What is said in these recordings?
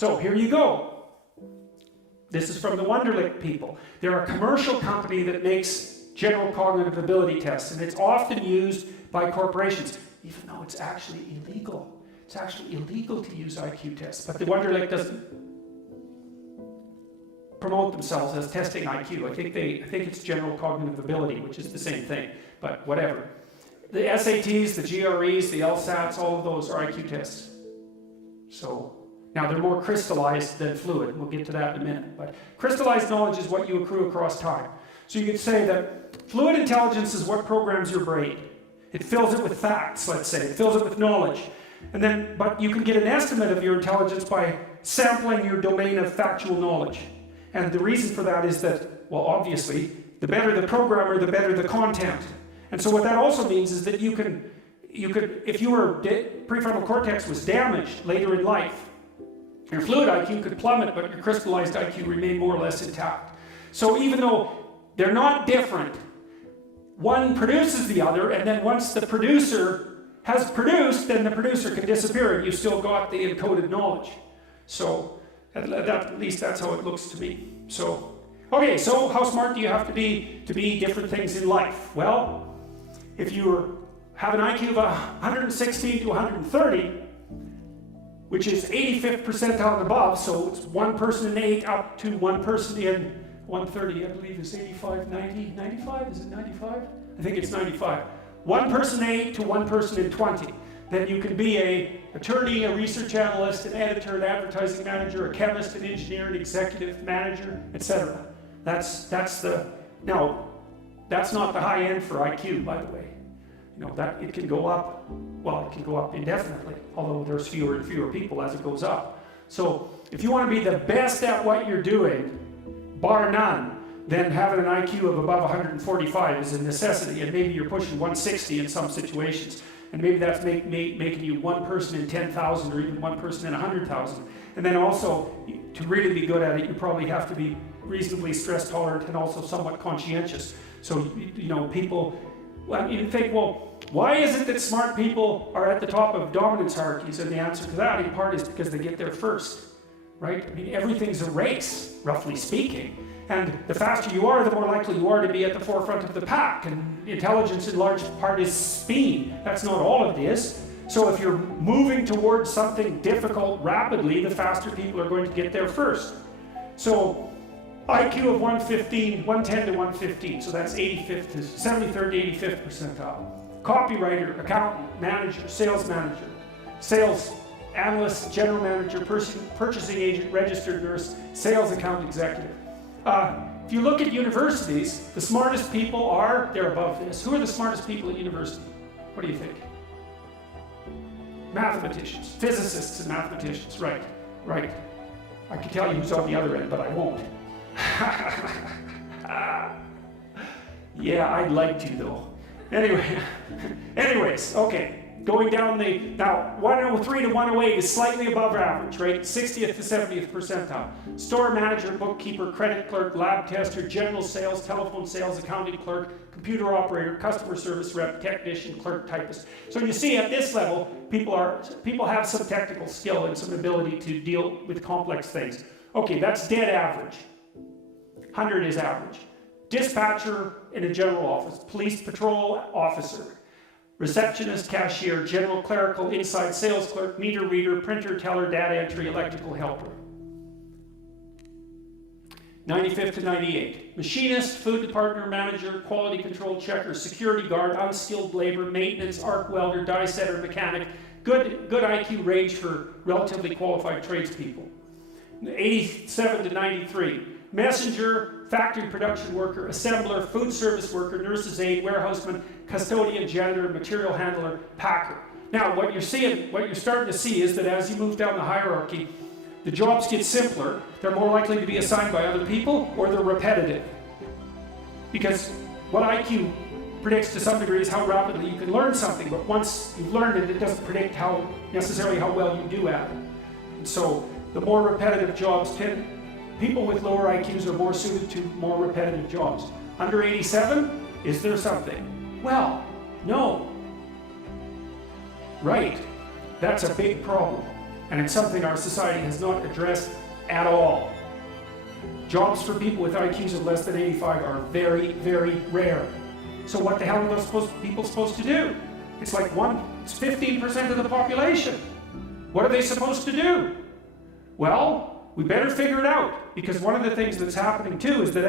So here you go. This is from the Wonderlic people. They're a commercial company that makes general cognitive ability tests, and it's often used by corporations, even though it's actually illegal. It's actually illegal to use IQ tests, but the Wonderlic doesn't promote themselves as testing IQ. I think it's general cognitive ability, which is the same thing, but whatever. The SATs, the GREs, the LSATs, all of those are IQ tests. So now they're more crystallized than fluid. We'll get to that in a minute. But crystallized knowledge is what you accrue across time. So you could say that fluid intelligence is what programs your brain. It fills it with facts, let's say. It fills it with knowledge. And then, but you can get an estimate of your intelligence by sampling your domain of factual knowledge. And the reason for that is that, well, obviously, the better the programmer, the better the content. And so what that also means is that you could, if your prefrontal cortex was damaged later in life, your fluid IQ could plummet, but your crystallized IQ remain more or less intact. So even though they're not different, one produces the other, and then once the producer has produced, then the producer can disappear, and you've still got the encoded knowledge. So at least that's how it looks to me. So, okay, so how smart do you have to be different things in life? Well, if you have an IQ of 116 to 130, which is 85th percentile and above, so it's one person in 8 up to one person in 130, I believe is 85, 90, 95? Is it 95? I think it's 95. One person in 8 to one person in 20. Then you can be an attorney, a research analyst, an editor, an advertising manager, a chemist, an engineer, an executive manager, etc. That's now, that's not the high end for IQ, by the way. You know, that it can go up, well, it can go up indefinitely, although there's fewer and fewer people as it goes up. So if you want to be the best at what you're doing, bar none, then having an IQ of above 145 is a necessity, and maybe you're pushing 160 in some situations. And maybe that's making you one person in 10,000 or even one person in 100,000. And then also, to really be good at it, you probably have to be reasonably stress tolerant and also somewhat conscientious. So, you know, people, well, you think, well, why is it that smart people are at the top of dominance hierarchies? And the answer to that, in part, is because they get there first, right? I mean, everything's a race, roughly speaking. And the faster you are, the more likely you are to be at the forefront of the pack. And intelligence, in large part, is speed. That's not all it is. So if you're moving towards something difficult rapidly, the faster people are going to get there first. So IQ of 110 to 115, so that's 85th to 73rd to 85th percentile. Copywriter, accountant, manager, sales analyst, general manager, purchasing agent, registered nurse, sales account executive. If you look at universities, the smartest people they're above this. Who are the smartest people at university? What do you think? Mathematicians, physicists and mathematicians, right. I can tell you who's on the other end, but I won't. Yeah, I'd like to though. Anyways, okay. Going down now 103 to 108 is slightly above average, right? 60th to 70th percentile. Store manager, bookkeeper, credit clerk, lab tester, general sales, telephone sales, accounting clerk, computer operator, customer service rep, technician, clerk, typist. So you see at this level, people have some technical skill and some ability to deal with complex things. Okay, that's dead average. 100 is average. Dispatcher in a general office, police patrol officer, receptionist, cashier, general clerical, inside sales clerk, meter reader, printer, teller, data entry, electrical helper. 95th to 98. Machinist, food department manager, quality control checker, security guard, unskilled labor, maintenance, arc welder, die setter, mechanic. Good IQ range for relatively qualified tradespeople. 87 to 93. Messenger, factory production worker, assembler, food service worker, nurse's aide, warehouseman, custodian, janitor, material handler, packer. Now, what you're starting to see is that as you move down the hierarchy, the jobs get simpler, they're more likely to be assigned by other people, or they're repetitive. Because what IQ predicts to some degree is how rapidly you can learn something, but once you've learned it, it doesn't predict necessarily how well you do at it. And so, the more repetitive jobs people with lower IQs are more suited to more repetitive jobs. Under 87, is there something? Well, no. Right, that's a big problem. And it's something our society has not addressed at all. Jobs for people with IQs of less than 85 are very, very rare. So what the hell are those people supposed to do? It's like it's 15% of the population. What are they supposed to do? Well, we better figure it out, because one of the things that's happening too is that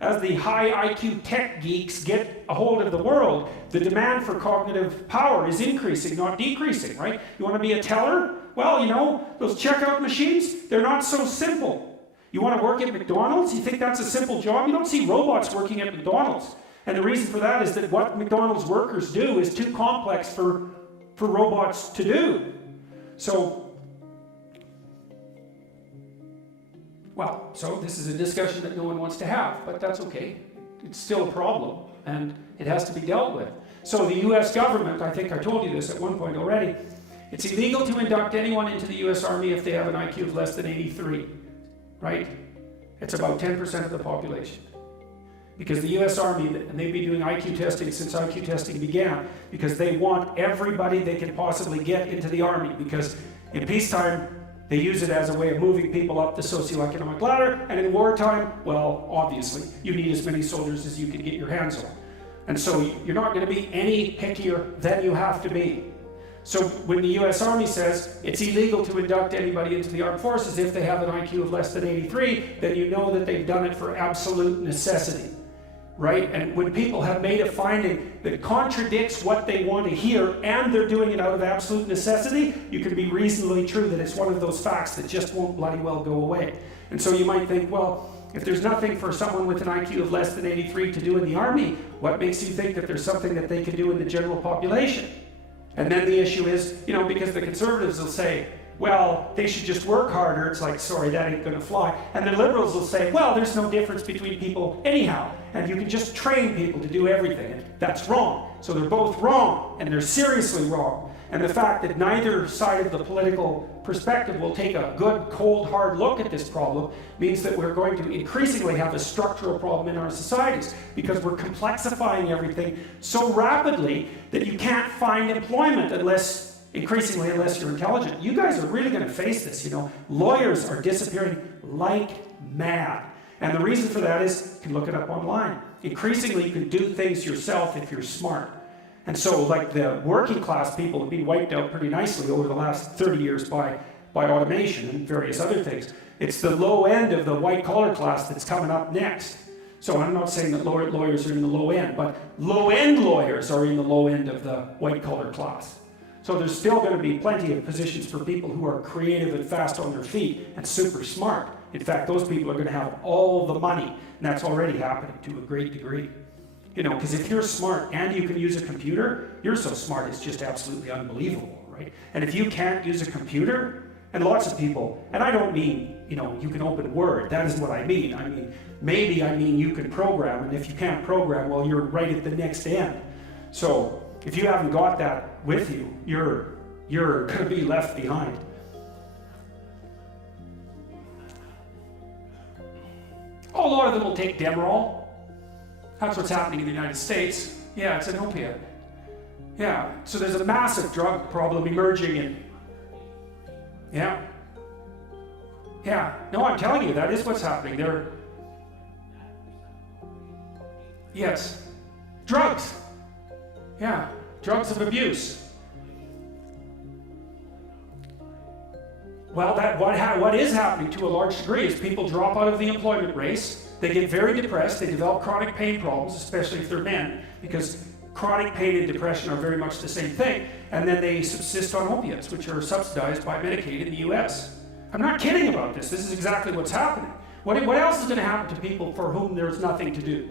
as the high IQ tech geeks get a hold of the world, the demand for cognitive power is increasing, not decreasing, right? You want to be a teller? Well, you know, those checkout machines, they're not so simple. You want to work at McDonald's? You think that's a simple job? You don't see robots working at McDonald's. And the reason for that is that what McDonald's workers do is too complex for robots to do. So this is a discussion that no one wants to have, but that's okay. It's still a problem, and it has to be dealt with. So the US government, I think I told you this at one point already, it's illegal to induct anyone into the US Army if they have an IQ of less than 83, right? It's about 10% of the population. Because the US Army, and they've been doing IQ testing since IQ testing began, because they want everybody they can possibly get into the Army, because in peacetime, they use it as a way of moving people up the socioeconomic ladder, and in wartime, well, obviously, you need as many soldiers as you can get your hands on. And so you're not going to be any pickier than you have to be. So when the US Army says it's illegal to induct anybody into the armed forces if they have an IQ of less than 83, then you know that they've done it for absolute necessity. Right? And when people have made a finding that contradicts what they want to hear, and they're doing it out of absolute necessity, you can be reasonably true that it's one of those facts that just won't bloody well go away. And so you might think, well, if there's nothing for someone with an IQ of less than 83 to do in the Army, what makes you think that there's something that they can do in the general population? And then the issue is, you know, because the conservatives will say, well, they should just work harder. It's like, sorry, that ain't gonna fly. And the liberals will say, well, there's no difference between people anyhow, and you can just train people to do everything. And that's wrong. So they're both wrong, and they're seriously wrong. And the fact that neither side of the political perspective will take a good, cold, hard look at this problem means that we're going to increasingly have a structural problem in our societies, because we're complexifying everything so rapidly that you can't find employment increasingly unless you're intelligent. You guys are really going to face this, you know. Lawyers are disappearing like mad. And the reason for that is, you can look it up online. Increasingly, you can do things yourself if you're smart. And so, like, the working class people have been wiped out pretty nicely over the last 30 years by automation and various other things. It's the low end of the white-collar class that's coming up next. So I'm not saying that lawyers are in the low end, but low-end lawyers are in the low end of the white-collar class. So there's still going to be plenty of positions for people who are creative and fast on their feet and super smart. In fact, those people are going to have all the money, and that's already happening to a great degree. You know, because if you're smart and you can use a computer, you're so smart it's just absolutely unbelievable, right? And if you can't use a computer, and lots of people, and I don't mean, you know, you can open Word, that isn't what I mean. I mean you can program, and if you can't program, well, you're right at the next end. So if you haven't got that with you, you're going to be left behind. Oh, a lot of them will take Demerol. That's what's happening in the United States. Yeah, it's an opiate. Yeah, so there's a massive drug problem emerging in. Yeah. No, I'm telling you, that is what's happening. Yes. Drugs. Yeah, drugs of abuse. Well, what is happening to a large degree is people drop out of the employment race, they get very depressed, they develop chronic pain problems, especially if they're men, because chronic pain and depression are very much the same thing, and then they subsist on opiates, which are subsidized by Medicaid in the US. I'm not kidding about this. This is exactly what's happening. What else is going to happen to people for whom there's nothing to do?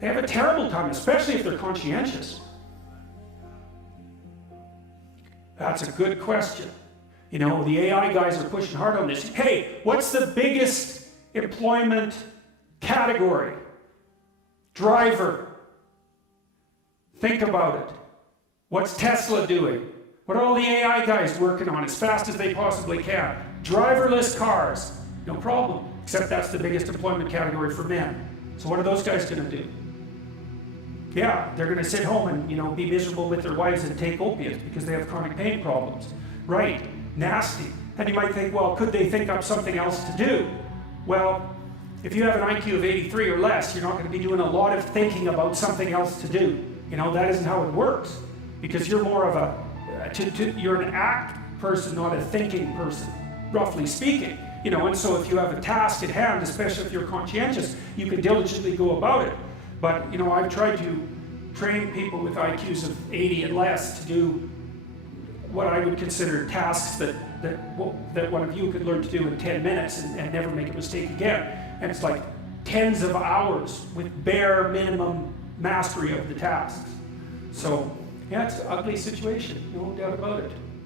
They have a terrible time, especially if they're conscientious. That's a good question. You know, the AI guys are pushing hard on this. Hey, what's the biggest employment category? Driver. Think about it. What's Tesla doing? What are all the AI guys working on as fast as they possibly can? Driverless cars. No problem. Except that's the biggest employment category for men. So what are those guys going to do? Yeah, they're going to sit home and, you know, be miserable with their wives and take opiates because they have chronic pain problems. Right. nasty. And you might think, well, could they think up something else to do? Well, if you have an IQ of 83 or less, you're not going to be doing a lot of thinking about something else to do. You know, that isn't how it works. Because you're more of you're an act person, not a thinking person, roughly speaking. You know, and so if you have a task at hand, especially if you're conscientious, you can diligently go about it. But, you know, I've tried to train people with IQs of 80 and less to do what I would consider tasks that one of you could learn to do in 10 minutes and never make a mistake again. And it's like tens of hours with bare minimum mastery of the tasks. So, yeah, it's an ugly situation, no doubt about it.